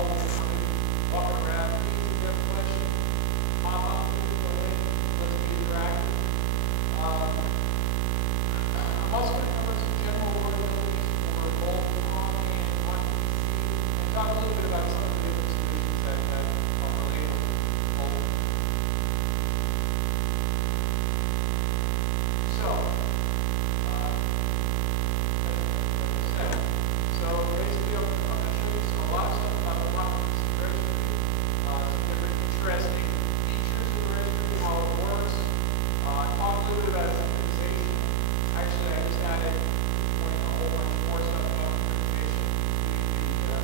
all of you walk around. Please, if you have a question, pop up, click the link, let's be interactive. I'm also going to cover some general vulnerabilities for both POM and PocketPC, and talk a little bit about some of the different solutions that are related to both. So, basically, I'm going to show you a lot of stuff about the PocketPC registry, some different interesting features of the registry, how it works, talk a little bit about synchronization. Actually, I just added a whole bunch more stuff about synchronization between the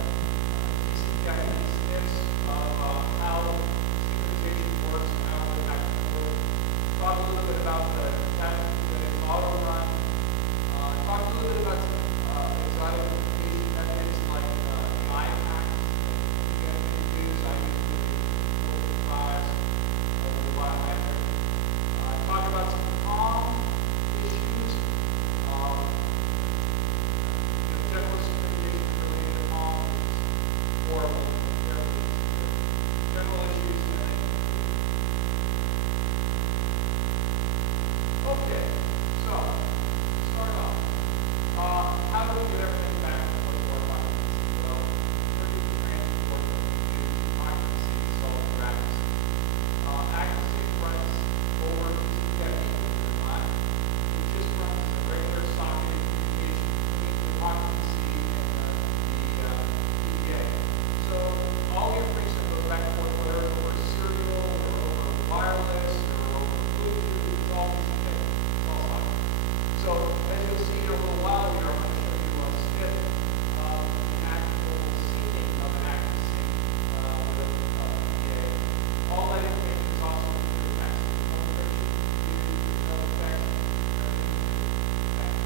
TCP/IP snips of how synchronization works and how it actually works. Talk a little bit about the package that is auto-run. Talk a little bit about some exotic implementation methods like the IPACs that you guys may use. I use the 4.5s with the biometric. Talk about some POM issues. General synchronization related to POM is horrible and terrible. General issues. Okay, so to start off, how do we get everything back to what we're PocketPC? Well, there is the transport that we use in PocketPC to solve for accuracy. Accuracy runs over TCP/IP, believe it or not. It just runs as a regular socket communication between the PocketPC and the PDA. So all the information that goes back and forth, whether it's over serial or over wireless or over Bluetooth, it's all TCP/IP. It's all socket. So as you'll see in a little while here, I'm going to show you a snip of the actual syncing of an active sync with a PDA. All that information is also in the text. No encryption, there's no protection, everything is text.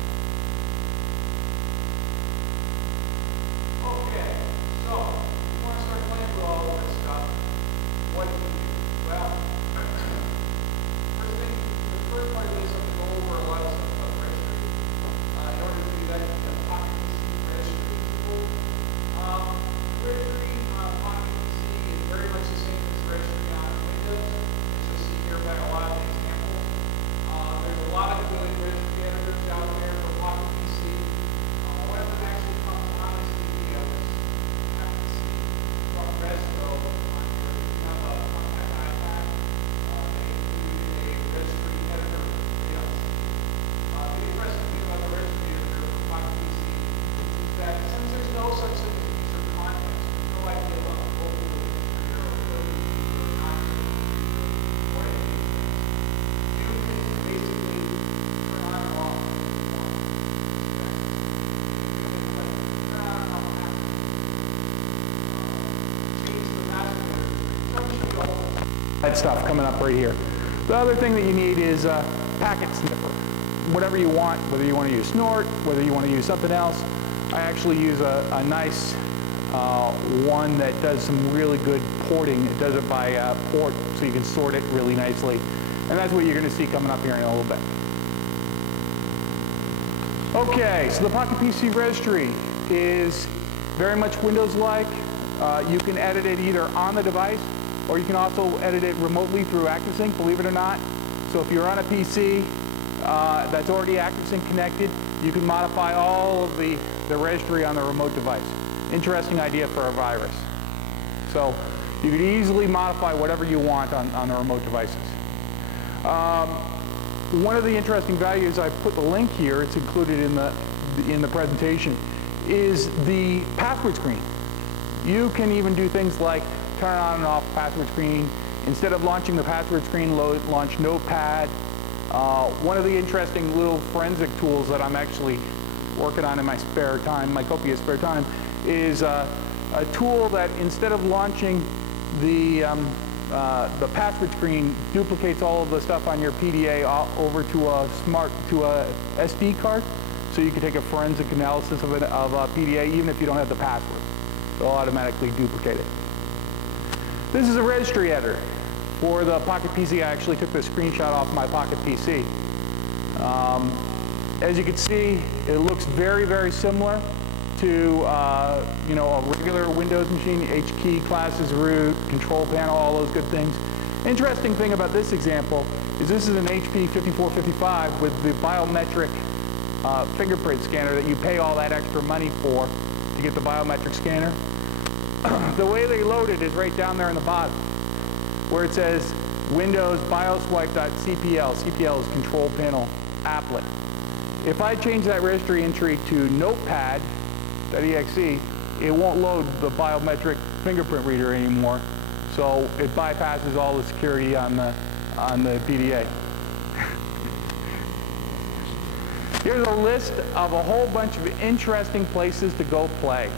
Okay, so if you want to start playing with all of this stuff, what do you do? Well, first thing, the first part of this, I'm going to go over a lot of stuff about the registry. In order to do that, you have the PocketPC registry tool. The registry on PocketPC is very much the same as the registry on Windows, as you'll see here by a lot of the examples. There's a lot of good registry editors out there for PocketPC. One of them actually comes honestly, I was happy to see from Resto on your, if you have a compact iPad, they include a registry editor right on the screen. The interesting thing about the registry editor for PocketPC is that since there's no such thing as user context, there's no idea about local history or ability or non-user or any of these things, you can basically turn on and off what you want. Turn on and off passwords. Change the password editor. So I'm going to show you all that stuff coming up right here. The other thing that you need is a packet sniffer. Whatever you want, whether you want to use Snort, whether you want to use something else. I actually use a nice one that does some really good porting. It does it by port, so you can sort it really nicely. And that's what you're going to see coming up here in a little bit. Okay, so the PocketPC registry is very much Windows-like. You can edit it either on the device, or you can also edit it remotely through ActiveSync, believe it or not. So if you're on a PC that's already ActiveSync connected, you can modify all of the registry on the remote device. Interesting idea for a virus. So you could easily modify whatever you want on the remote devices. One of the interesting values, I put the link here, it's included in the presentation, is the password screen. You can even do things like turn on and off password screen. Instead of launching the password screen, launch Notepad. One of the interesting little forensic tools that I'm actually working on in my spare time, my copious spare time, is a tool that instead of launching the password screen, duplicates all of the stuff on your PDA over to a SD card, so you can take a forensic analysis of a PDA even if you don't have the password. It'll automatically duplicate it. This is a registry editor for the PocketPC. I actually took this screenshot off my PocketPC. As you can see, it looks very, very similar to you know, a regular Windows machine, H key, classes, root, control panel, all those good things. Interesting thing about this example is this is an HP 5455 with the biometric fingerprint scanner that you pay all that extra money for to get the biometric scanner. The way they load it is right down there in the bottom where it says Windows bioswipe.cpl. CPL is control panel applet. If I change that registry entry to notepad.exe, it won't load the biometric fingerprint reader anymore. So it bypasses all the security on the PDA. Here's a list of a whole bunch of interesting places to go play.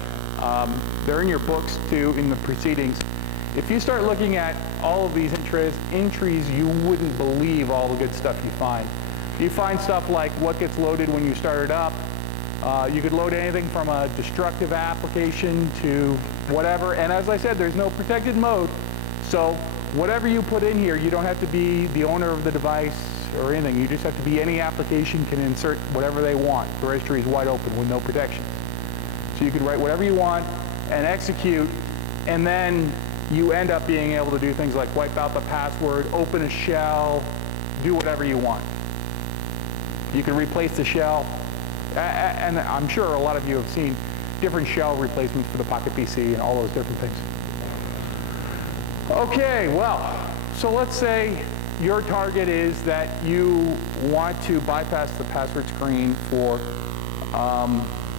They're in your books too, in the proceedings. If you start looking at all of these entries, you wouldn't believe all the good stuff you find. You find stuff like what gets loaded when you start it up. You could load anything from a destructive application to whatever. And as I said, there's no protected mode. So whatever you put in here, you don't have to be the owner of the device or anything. You just have to be any application can insert whatever they want. The registry is wide open with no protection. So you can write whatever you want and execute, and then you end up being able to do things like wipe out the password, open a shell, do whatever you want. You can replace the shell, and I'm sure a lot of you have seen different shell replacements for the Pocket PC and all those different things. Okay, well, so let's say your target is that you want to bypass the password screen for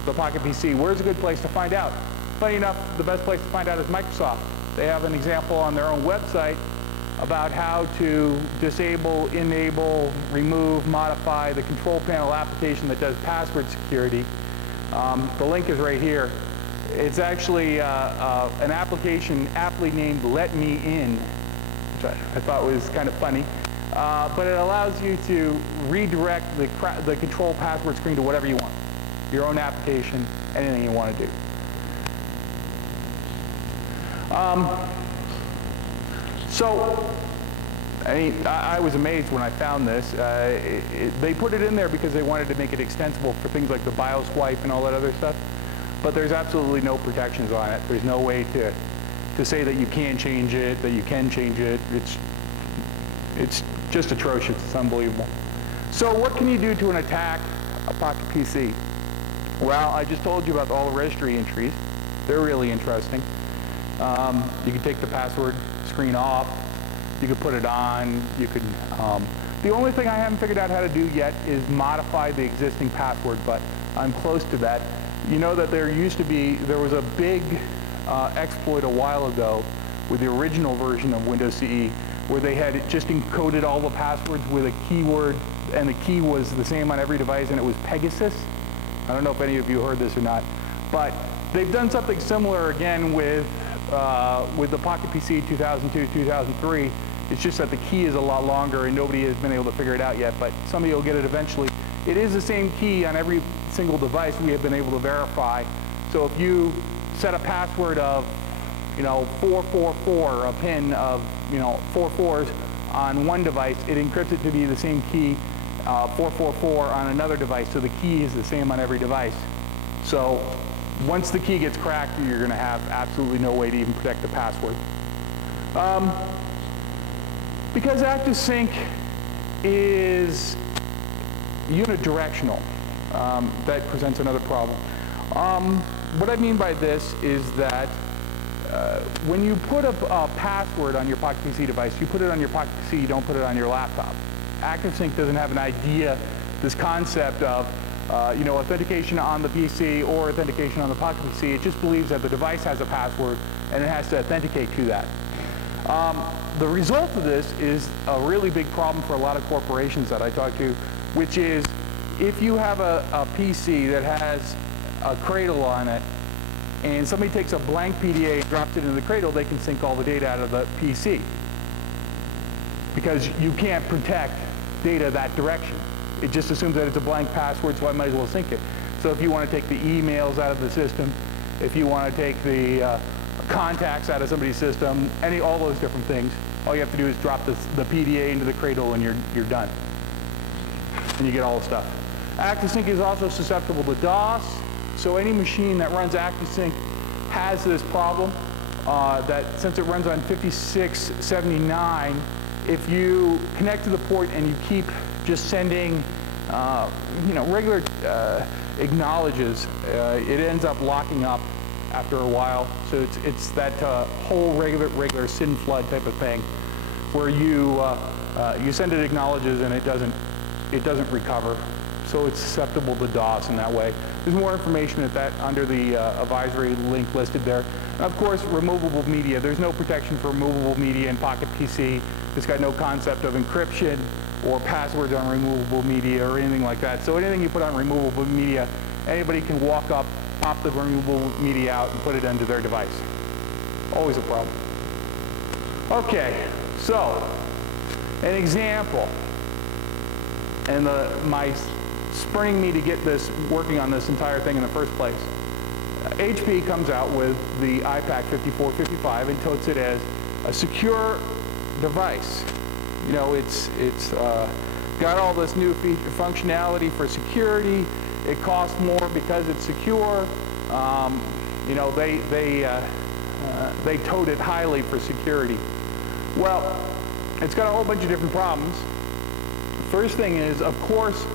the Pocket PC. Where's a good place to find out? Funny enough, the best place to find out is Microsoft. They have an example on their own website about how to disable, enable, remove, modify the control panel application that does password security. The link is right here. It's actually an application aptly named Let Me In, which I thought was kind of funny. But it allows you to redirect the control password screen to whatever you want. Your own application, anything you want to do. So, I mean, I was amazed when I found this. They put it in there because they wanted to make it extensible for things like the BIOS wipe and all that other stuff. But there's absolutely no protections on it. There's no way to say that you can change it, that you can change it. It's just atrocious. It's unbelievable. So what can you do to attack a Pocket PC? Well, I just told you about all the registry entries. They're really interesting. You can take the password screen off. You could put it on. You could. The only thing I haven't figured out how to do yet is modify the existing password, but I'm close to that. You know that there was a big exploit a while ago with the original version of Windows CE where they had just encoded all the passwords with a keyword, and the key was the same on every device, and it was Pegasus. I don't know if any of you heard this or not, but they've done something similar again with the Pocket PC 2002, 2003. It's just that the key is a lot longer and nobody has been able to figure it out yet, but somebody will get it eventually. It is the same key on every single device we have been able to verify. So if you set a password of, 444, a PIN of, 4 4s on one device, it encrypts it to be the same key, 444 on another device. So the key is the same on every device. So once the key gets cracked, you're going to have absolutely no way to even protect the password. Because ActiveSync is unidirectional, that presents another problem. What I mean by this is that when you put a password on your Pocket PC device, you put it on your Pocket PC, you don't put it on your laptop. ActiveSync doesn't have an idea, this concept of authentication on the PC or authentication on the Pocket PC. It just believes that the device has a password and it has to authenticate to that. The result of this is a really big problem for a lot of corporations that I talk to, which is if you have a PC that has a cradle on it and somebody takes a blank PDA and drops it into the cradle, they can sync all the data out of the PC because you can't protect data that direction. It just assumes that it's a blank password, so I might as well sync it. So if you want to take the emails out of the system, if you want to take the contacts out of somebody's system, all those different things, all you have to do is drop the PDA into the cradle and you're done. And you get all the stuff. ActiveSync is also susceptible to DOS. So any machine that runs ActiveSync has this problem, that since it runs on 5679, if you connect to the port and you keep just sending regular acknowledges, it ends up locking up after a while. So it's that whole regular SYN flood type of thing, where you send it acknowledges and it doesn't recover. So it's susceptible to DOS in that way. There's more information at that under the advisory link listed there. And of course, removable media. There's no protection for removable media in Pocket PC. It's got no concept of encryption or passwords on removable media or anything like that. So anything you put on removable media, anybody can walk up, pop the removable media out, and put it into their device. Always a problem. Okay, so an example, and my spurring me to get this working on this entire thing in the first place. HP comes out with the iPac 5455 and touts it as a secure device. You know, it's got all this new functionality for security. It costs more because it's secure. You know, they tout it highly for security. Well, it's got a whole bunch of different problems. First thing is, of course,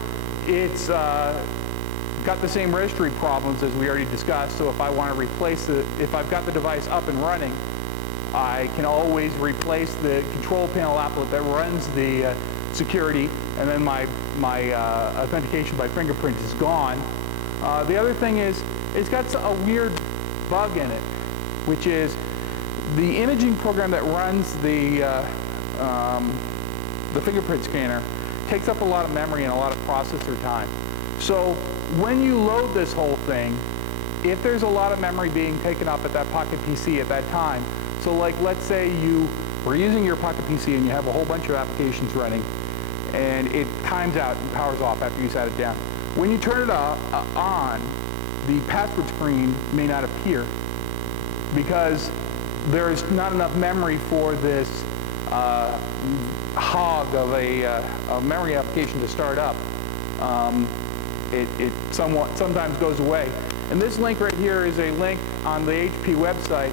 it's got the same registry problems as we already discussed. So if I want to replace it, if I've got the device up and running, I can always replace the control panel applet that runs the security, and then my authentication by fingerprint is gone. The other thing is, it's got a weird bug in it, which is the imaging program that runs the fingerprint scanner takes up a lot of memory and a lot of processor time. So when you load this whole thing, if there's a lot of memory being taken up at that Pocket PC at that time, so like let's say you were using your Pocket PC and you have a whole bunch of applications running and it times out and powers off after you sat it down. When you turn it on, the password screen may not appear because there is not enough memory for this hog of a memory application to start up. It sometimes goes away. And this link right here is a link on the HP website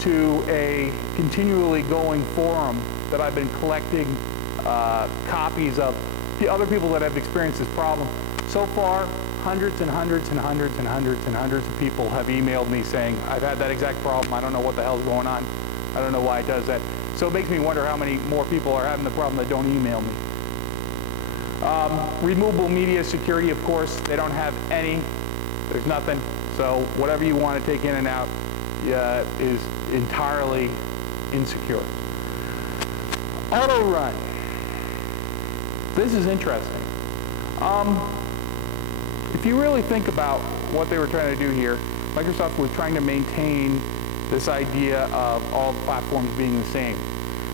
to a continually going forum that I've been collecting copies of the other people that have experienced this problem. So far, hundreds and hundreds and hundreds and hundreds and hundreds of people have emailed me saying, I've had that exact problem, I don't know what the hell's going on. I don't know why it does that. So it makes me wonder how many more people are having the problem that don't email me. Removable media security, of course, they don't have any. There's nothing. So whatever you want to take in and out is entirely insecure. Auto run. This is interesting. If you really think about what they were trying to do here, Microsoft was trying to maintain this idea of all the platforms being the same.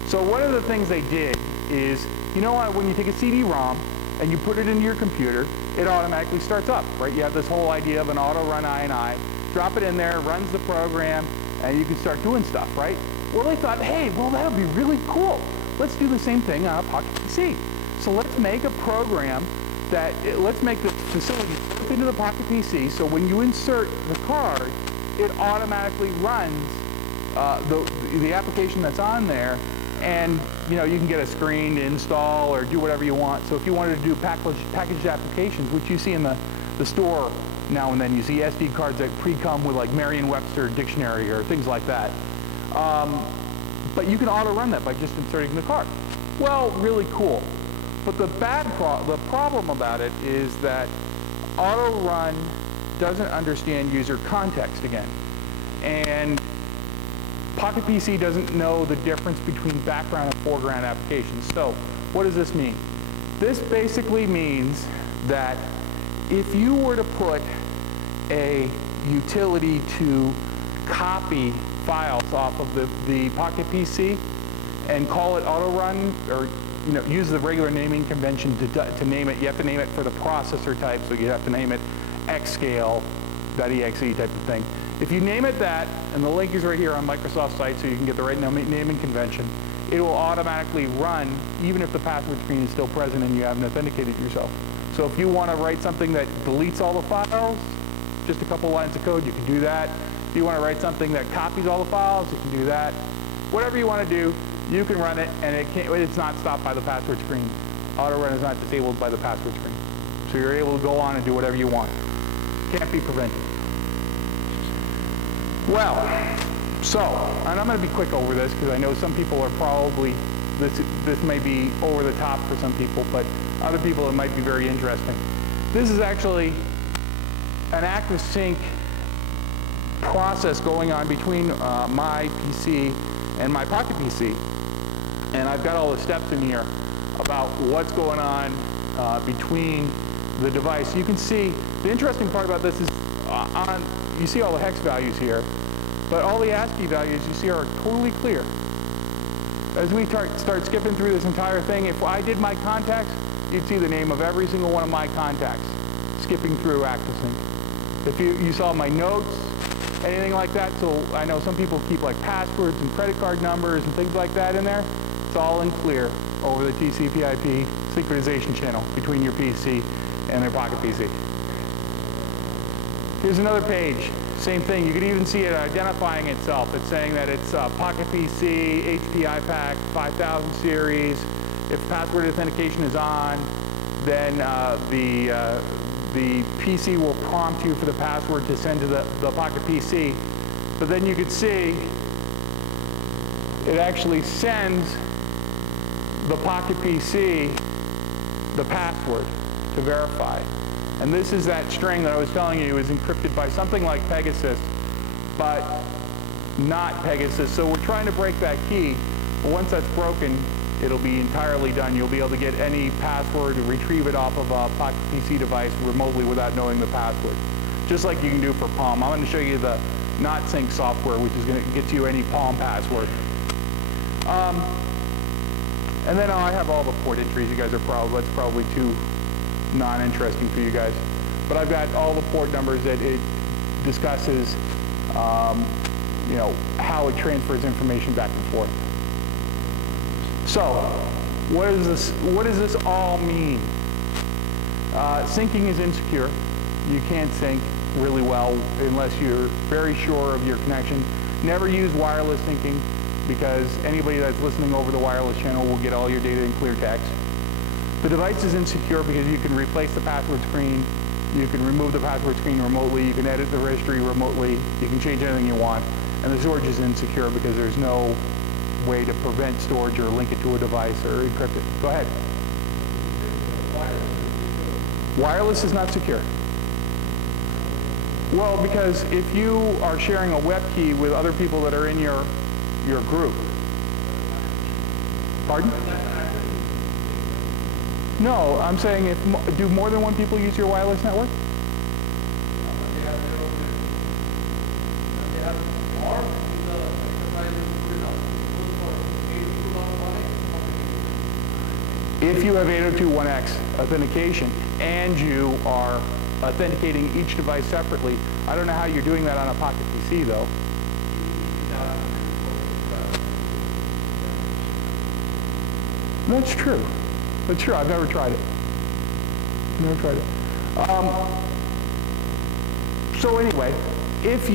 So one of the things they did is, you know what, when you take a CD-ROM and you put it into your computer, it automatically starts up, right? You have this whole idea of an auto-run INI. Drop it in there, runs the program, and you can start doing stuff, right? Well, they thought, hey, well, that would be really cool. Let's do the same thing on a Pocket PC. So let's make a program let's make the facility slip into the Pocket PC, so when you insert the card, it automatically runs the application that's on there, and you know, you can get a screen to install or do whatever you want. So if you wanted to do packaged applications, which you see in the store now and then, you see SD cards that pre-come with like Merriam-Webster dictionary or things like that. But you can auto-run that by just inserting the card. Well, really cool. But the problem about it is that auto-run doesn't understand user context again. And Pocket PC doesn't know the difference between background and foreground applications. So what does this mean? This basically means that if you were to put a utility to copy files off of the Pocket PC and call it auto-run, or use the regular naming convention to name it. You have to name it for the processor type, so you have to name it xscale.exe type of thing. If you name it that, and the link is right here on Microsoft's site so you can get the right naming convention, it will automatically run even if the password screen is still present and you haven't authenticated yourself. So if you want to write something that deletes all the files, just a couple lines of code, you can do that. If you want to write something that copies all the files, you can do that. Whatever you want to do, you can run it, and it's not stopped by the password screen. Auto run is not disabled by the password screen. So you're able to go on and do whatever you want. Can't be prevented. Well, so, and I'm going to be quick over this because I know some people are probably, this may be over the top for some people, but other people it might be very interesting. This is actually an active sync process going on between my PC and my Pocket PC. And I've got all the steps in here about what's going on between the device. You can see, the interesting part about this is you see all the hex values here, but all the ASCII values you see are totally clear. As we start skipping through this entire thing, if I did my contacts, you'd see the name of every single one of my contacts skipping through ActiveSync. If you saw my notes, anything like that, so I know some people keep like passwords and credit card numbers and things like that in there, it's all in clear over the TCP/IP synchronization channel between your PC and their Pocket PC. Here's another page. Same thing. You can even see it identifying itself. It's saying that it's Pocket PC, HP iPac 5000 series. If password authentication is on, then the PC will prompt you for the password to send to the Pocket PC. But then you can see it actually sends the Pocket PC the password to verify. And this is that string that I was telling you is encrypted by something like Pegasus, but not Pegasus. So we're trying to break that key. But once that's broken, it'll be entirely done. You'll be able to get any password and retrieve it off of a Pocket PC device remotely without knowing the password. Just like you can do for Palm. I'm going to show you the not sync software, which is going to get you any Palm password. And then I have all the port entries. You guys are that's probably too non-interesting for you guys. But I've got all the port numbers that it discusses, you know, how it transfers information back and forth. So, what does this all mean? Syncing is insecure. You can't sync really well unless you're very sure of your connection. Never use wireless syncing because anybody that's listening over the wireless channel will get all your data in clear text. The device is insecure because you can replace the password screen, you can remove the password screen remotely, you can edit the registry remotely, you can change anything you want. And the storage is insecure because there's no way to prevent storage or link it to a device or encrypt it. Go ahead. Wireless is not secure. Well, because if you are sharing a web key with other people that are in your group. Pardon? No, I'm saying do more than one people use your wireless network? If you have 802.1x authentication and you are authenticating each device separately, I don't know how you're doing that on a Pocket PC though. That's true. That's true. I've never tried it. Never tried it. So anyway, if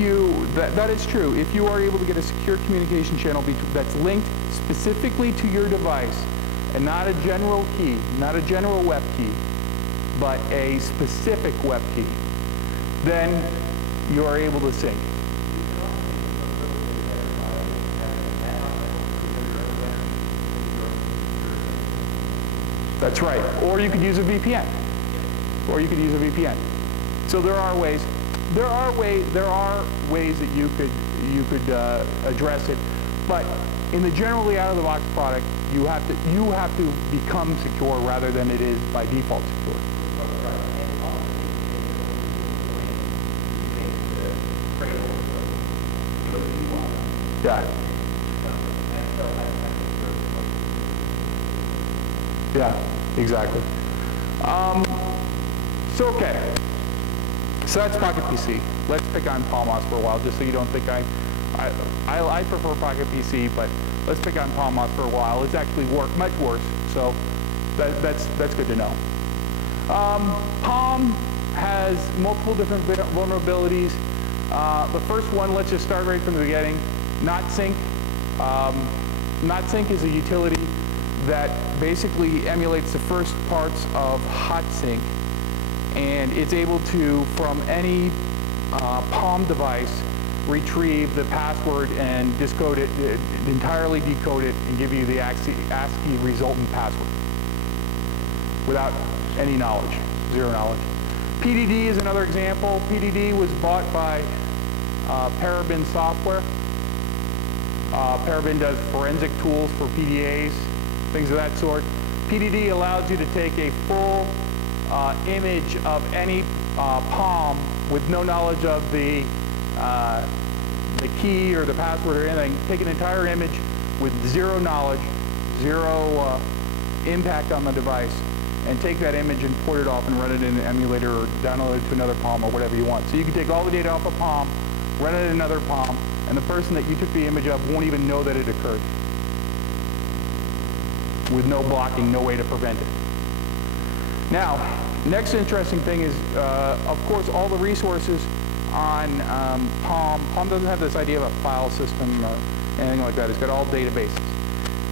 that is true. If you are able to get a secure communication channel that's linked specifically to your device, and not a general key, not a general web key, but a specific web key, then you are able to sync. That's right. Or you could use a VPN. Or you could use a VPN. So there are ways. There are ways that you could address it. But in the generally out-of-the-box product, you have to become secure rather than it is by default secure. Yeah. Yeah, exactly. So okay. So that's Pocket PC. Let's pick on Palmos for a while, just so you don't think I prefer Pocket PC, but let's pick on Palmos for a while. It's actually much worse, so that's good to know. Palm has multiple different vulnerabilities. The first one, let's just start right from the beginning. Not sync. Not sync is a utility that basically emulates the first parts of hot sync, and it's able to, from any Palm device, retrieve the password and entirely decode it, and give you the ASCII resultant password without any knowledge, zero knowledge. PDD is another example. PDD was bought by Parabin Software. Parabin does forensic tools for PDAs, things of that sort. PDD allows you to take a full image of any Palm with no knowledge of the key or the password or anything. Take an entire image with zero knowledge, zero impact on the device, and take that image and port it off and run it in an emulator or download it to another Palm or whatever you want. So you can take all the data off a Palm, run it in another Palm, and the person that you took the image of won't even know that it occurred, with no blocking, no way to prevent it. Now, next interesting thing is, of course, all the resources on Palm. Palm doesn't have this idea of a file system or anything like that. It's got all databases.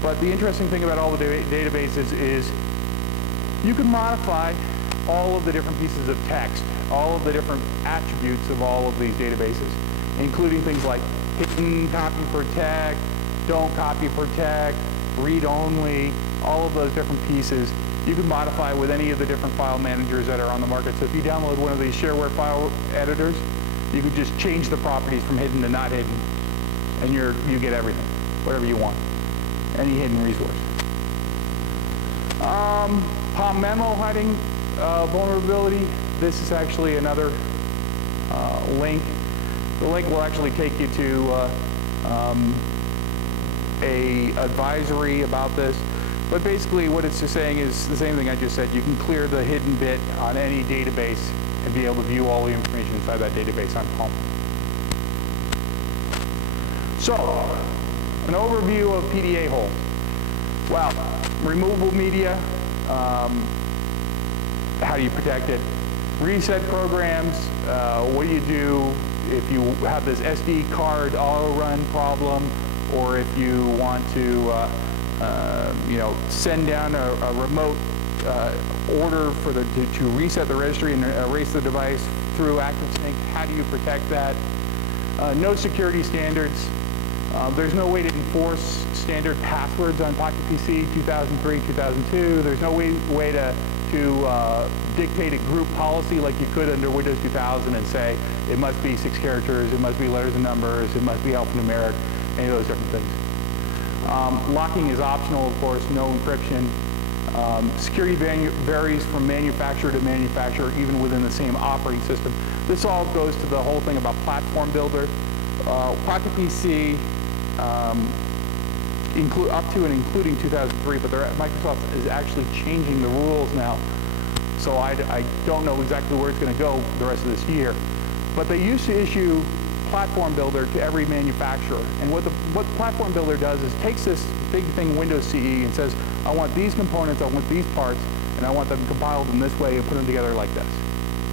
But the interesting thing about all the databases is you can modify all of the different pieces of text, all of the different attributes of all of these databases, including things like hidden copy protect, don't copy protect, read only, all of those different pieces you can modify with any of the different file managers that are on the market. So if you download one of these shareware file editors, you could just change the properties from hidden to not hidden, and you get everything, whatever you want, any hidden resource. Palm memo hiding vulnerability. This is actually another link. The link will actually take you to a advisory about this. But basically what it's just saying is the same thing I just said. You can clear the hidden bit on any database and be able to view all the information inside that database on Palm. So, an overview of PDA holes. Well, removable media, how do you protect it? Reset programs, what do you do if you have this SD card auto-run problem, or if you want to send down a remote order for to reset the registry and erase the device through ActiveSync. How do you protect that? No security standards. There's no way to enforce standard passwords on Pocket PC 2003, 2002. There's no way to dictate a group policy like you could under Windows 2000 and say it must be 6 characters, it must be letters and numbers, it must be alphanumeric, any of those different things. Locking is optional, of course, no encryption. Security varies from manufacturer to manufacturer, even within the same operating system. This all goes to the whole thing about platform builder. Pocket PC, up to and including 2003, but Microsoft is actually changing the rules now. So I don't know exactly where it's going to go the rest of this year. But they used to issue Platform Builder to every manufacturer. And what Platform Builder does is takes this big thing, Windows CE, and says, I want these components, I want these parts, and I want them compiled in this way and put them together like this,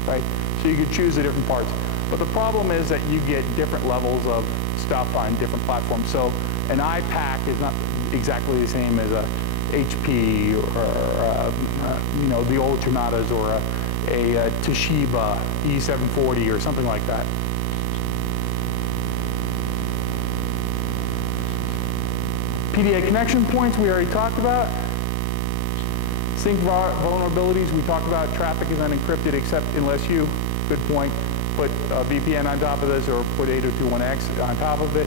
right? So you could choose the different parts. But the problem is that you get different levels of stuff on different platforms. So an iPack is not exactly the same as a HP or the old Trinatas or a Toshiba E740 or something like that. PDA connection points we already talked about. Sync vulnerabilities we talked about. Traffic is unencrypted except unless you, good point, put a VPN on top of this or put 802.1x on top of it.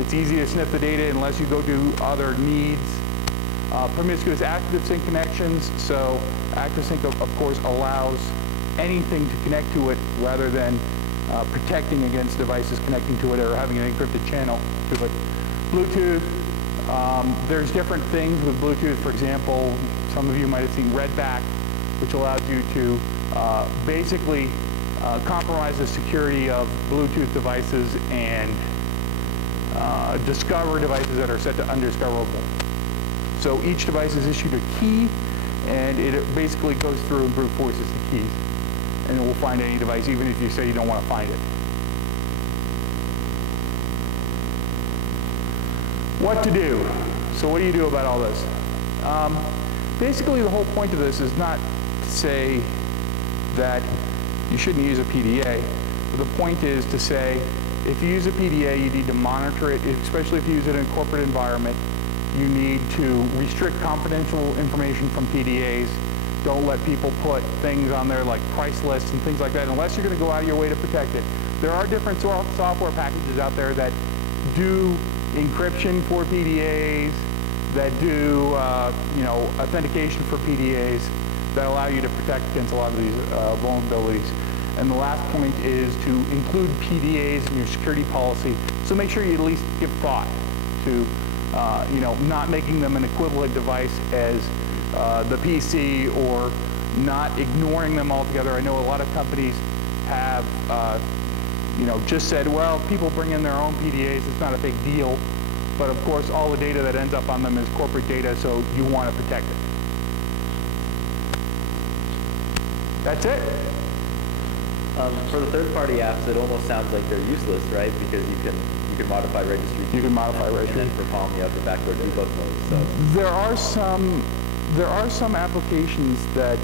It's easy to sniff the data unless you go do other needs. Promiscuous ActiveSync connections. So ActiveSync, of course, allows anything to connect to it rather than protecting against devices connecting to it or having an encrypted channel to it. Bluetooth, there's different things with Bluetooth. For example, some of you might have seen Redback, which allows you to basically compromise the security of Bluetooth devices and discover devices that are set to undiscoverable. So each device is issued a key, and it basically goes through and brute forces the keys. and it will find any device, even if you say you don't want to find it. What to do? So what do you do about all this? Basically, the whole point of this is not to say that you shouldn't use a PDA. But the point is to say, if you use a PDA, you need to monitor it, especially if you use it in a corporate environment. You need to restrict confidential information from PDAs. Don't let people put things on there like price lists and things like that, unless you're going to go out of your way to protect it. There are different software packages out there that do encryption for PDAs, that do authentication for PDAs, that allow you to protect against a lot of these vulnerabilities. And the last point is to include PDAs in your security policy. So make sure you at least give thought to not making them an equivalent device as the PC, or not ignoring them altogether. I know a lot of companies have just said, well, people bring in their own PDAs, it's not a big deal. But of course, all the data that ends up on them is corporate data, so you want to protect it. That's it. For the third-party apps, it almost sounds like they're useless, right? Because you can modify registry. You can modify registry. And then for Palm, you have the backward debug mode. So there are some applications that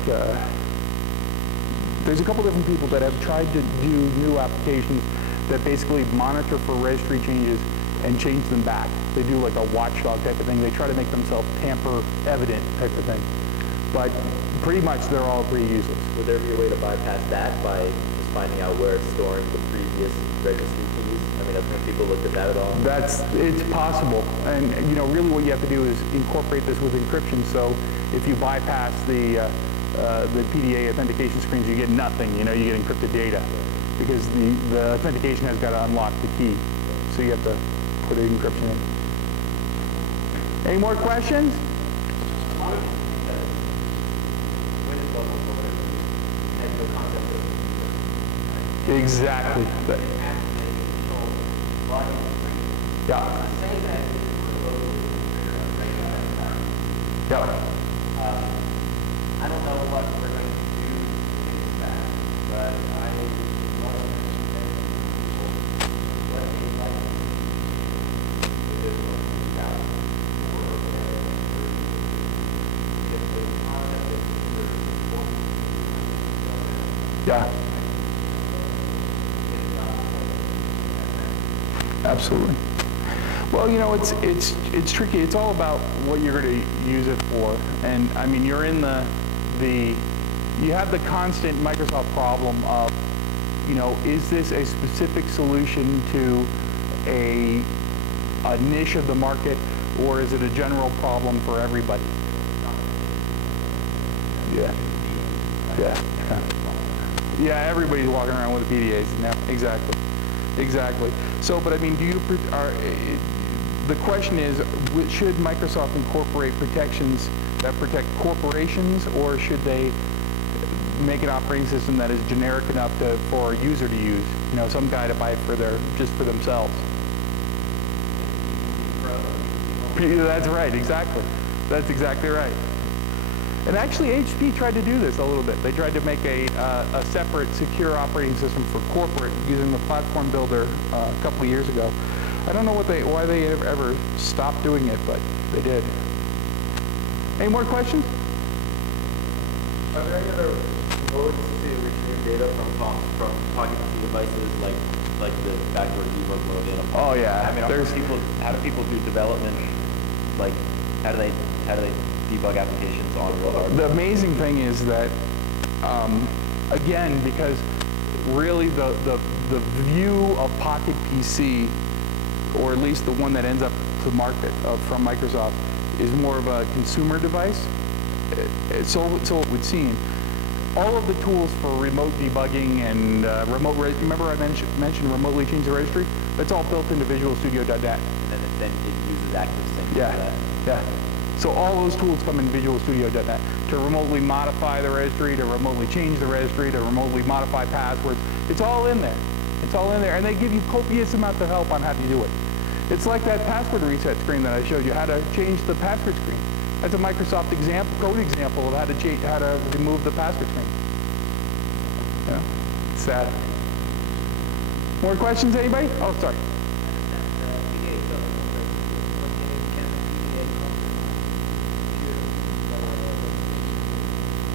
there's a couple different people that have tried to do new applications that basically monitor for registry changes and change them back. They do like a watchdog type of thing. They try to make themselves tamper evident type of thing. But pretty much they're all pretty useless. Would there be a way to bypass that by just finding out where it's storing the previous registry keys? I mean, have people looked at that at all? It's possible. And really what you have to do is incorporate this with encryption. So if you bypass the PDA authentication screens, you get nothing. You get encrypted data because the authentication has got to unlock the key. So you have to put an encryption in. Any more questions? Exactly. Yeah. Yeah. I don't know what we're going to do to fix that, but I want to mention that what they like this one out for if the concept is either Yeah. Absolutely. Well, it's tricky. It's all about what you're going to use it for. And I mean, you're in you have the constant Microsoft problem of, is this a specific solution to a niche of the market, or is it a general problem for everybody? Yeah. Yeah. Yeah, everybody's walking around with PDAs now. Exactly. So, but I mean, the question is, should Microsoft incorporate protections that protect corporations, or should they make an operating system that is generic enough for a user to use? Some guy to buy it just for themselves. That's right, exactly. That's exactly right. And actually, HP tried to do this a little bit. They tried to make a separate secure operating system for corporate using the platform builder a couple of years ago. I don't know why they ever stopped doing it, but they did. Any more questions? Are there any other modes to retrieve data from Pocket PC devices, like the backward debug mode in a Palm? Oh yeah. I mean, how do people do development? Like, how do they debug applications on real hardware? The amazing thing is that, again, because really the view of Pocket PC, or at least the one that ends up to market from Microsoft, is more of a consumer device. So it would seem. All of the tools for remote debugging and remember I mentioned remotely change the registry? That's all built into Visual Studio.net. And then it uses ActiveSync for that? Yeah. So all those tools come in Visual Studio.net to remotely modify the registry, to remotely change the registry, to remotely modify passwords. It's all in there. It's all in there. And they give you copious amounts of help on how to do it. It's like that password reset screen that I showed you, how to change the password screen. That's a Microsoft code example of how to remove the password screen. that. More questions, anybody? Oh, sorry.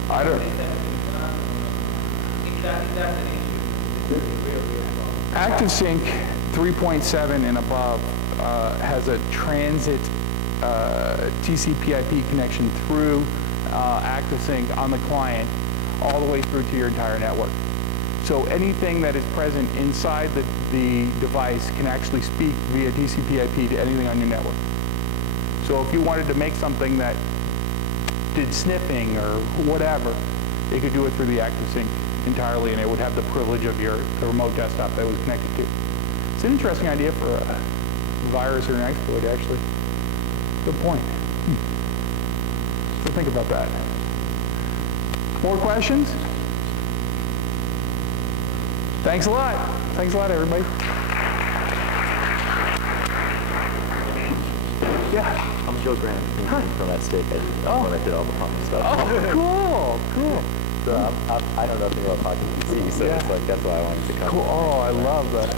I don't. ActiveSync 3.7 and above has a transit TCP/IP connection through ActiveSync on the client all the way through to your entire network. So anything that is present inside the device can actually speak via TCP/IP to anything on your network. So if you wanted to make something that did sniffing or whatever, it could do it through the ActiveSync entirely, and it would have the privilege of the remote desktop that it was connected to. It's an interesting idea for a virus or an exploit, actually. Good point. So think about that. More questions? Thanks a lot. Thanks a lot, everybody. Yeah. I'm Joe Graham from that stake when I did all the pump stuff. Oh, cool. So I know nothing about Pocket PC, so it's like that's why I wanted to come. Cool. Oh, I love that.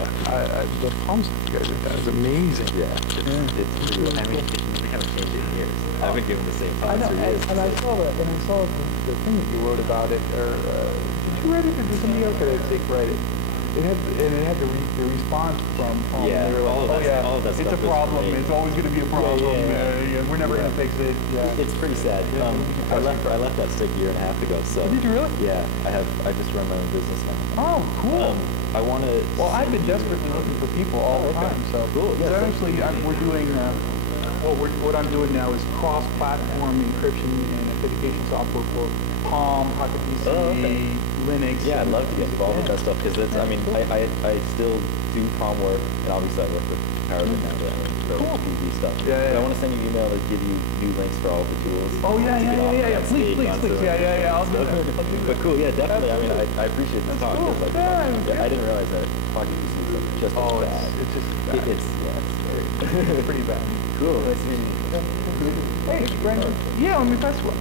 The pumps you guys have done is amazing. Yeah, it's pretty. I mean, we haven't changed it in years. I've been given the same I know, pumps for years. and I saw that, and I saw the thing that you wrote about it. Or did you write it, or did somebody else at Take write it? It had the response from Yeah, they were like, all of that it's stuff a was problem. great. It's always going to be a problem. We're never going to fix it. Yeah. It's pretty sad. I left that stick a year and a half ago. So Did you really? Yeah, I just run my own business now. Oh, cool. I want to. Well, I've been desperately looking for people all the time. So cool. Yeah, actually, we're doing what I'm doing now is cross-platform encryption and authentication software for Palm, Pocket PC, Linux. Yeah, I'd love to get involved with that stuff because it's. I mean, I still do Palm work, and obviously I work with Paragon now, the PV stuff. Yeah. But I want to send you an email to give you new links for all of the tools. Oh yeah. Please. Yeah. I'll do that. But cool, yeah, definitely. I mean, I appreciate the talk. Cool. It's like, I didn't realize that Pocket PC is like just as bad. It's just bad. It's pretty bad. Cool. Nice meeting you. Hey, Brandon. Yeah, let me pass one.